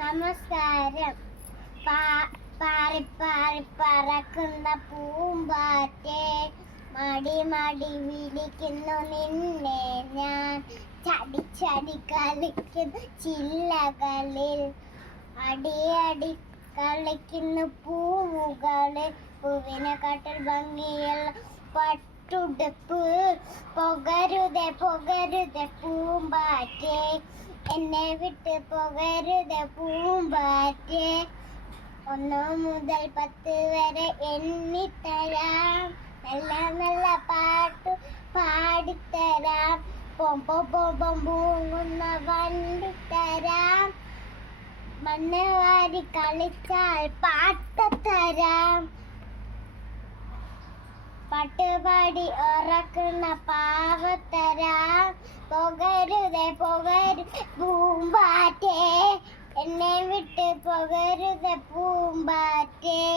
നമസ്കാരം. പാറി പാറി പറക്കുന്ന പൂമ്പാറ്റേ, മടി മടി വിളിക്കുന്നു നിന്നെ ഞാൻ. ചടി ചടി കളിക്കുന്നു ചില്ലകളിൽ, അടിയടി കളിക്കുന്നു പൂവുകളിൽ. പൂവിനെക്കാട്ടിൽ ഭംഗിയുള്ള പട്ടുടുപ്പ്, പോകരുതേ പോകരുതേ പൂമ്പാറ്റേ, എന്നെ വിട്ട് പോകരുതേ പൂമ്പാറ്റേ. 1 മുതൽ 10 വരെ എണ്ണിത്തരാം, നല്ല നല്ല പാട്ടു പാടിത്തരാം. പൊമ്പൊ പൊമ്പൊ പൂങ്ങുന്ന വണ്ടിത്തരാം, മണ്ണ് വാരി കളിച്ചാൽ പാട്ടത്തരാം. പാട്ടുപാടി ഉറക്കുന്ന പാവത്തരാം. പോകരുതേ പോകരുതേ പൂമ്പാറ്റേ, എന്നെ വിട്ട് പോകരുതേ പൂമ്പാറ്റേ.